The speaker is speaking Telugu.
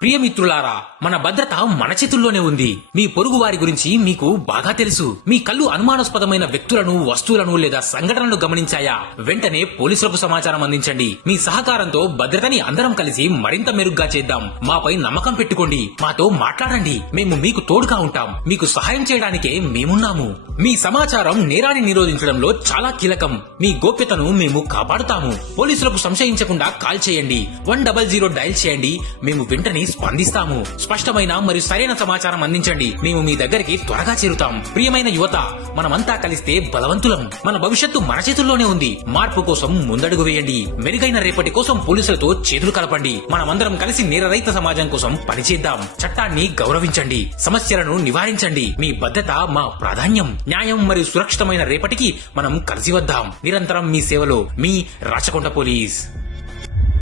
ప్రియమిత్రులారా, మన భద్రత మన చేతుల్లోనే ఉంది. మీ పొరుగు వారి గురించి మీకు బాగా తెలుసు. మీ కళ్ళు అనుమానాస్పదమైన వ్యక్తులను, వస్తువులను లేదా సంఘటనలు గమనించాయా? వెంటనే పోలీసులకు సమాచారం అందించండి. మీ సహకారంతో భద్రతని అందరం కలిసి మరింత మెరుగ్గా చేద్దాం. మాపై నమ్మకం పెట్టుకోండి. మాతో మాట్లాడండి. మేము మీకు తోడుగా ఉంటాం. మీకు సహాయం చేయడానికే మేమున్నాము. మీ సమాచారం నేరాన్ని నిరోధించడంలో చాలా కీలకం. మీ గోప్యతను మేము కాపాడుతాము. పోలీసులకు సంశయించకుండా కాల్ చేయండి. 100 డయల్ చేయండి. మేము వెంటనే స్పందిస్తాము. స్పష్టమైన మరియు సరైన సమాచారం అందించండి. మేము మీ దగ్గరికి త్వరగా చేరుతాం. ప్రియమైన యువత, మనమంతా కలిస్తే బలవంతులం. మన భవిష్యత్తు మన చేతుల్లోనే ఉంది. మార్పు కోసం ముందడుగు వేయండి. మెరుగైన రేపటి కోసం పోలీసులతో చేతులు కలపండి. మనమందరం కలిసి నేరరహిత సమాజం కోసం పనిచేద్దాం. చట్టాన్ని గౌరవించండి. సమస్యలను నివారించండి. మీ భద్రత మా ప్రాధాన్యం. న్యాయం మరియు సురక్షితమైన రేపటికి మనం కలిసి వద్దాం. నిరంతరం మీ సేవలో, మీ రాచకొండ పోలీస్.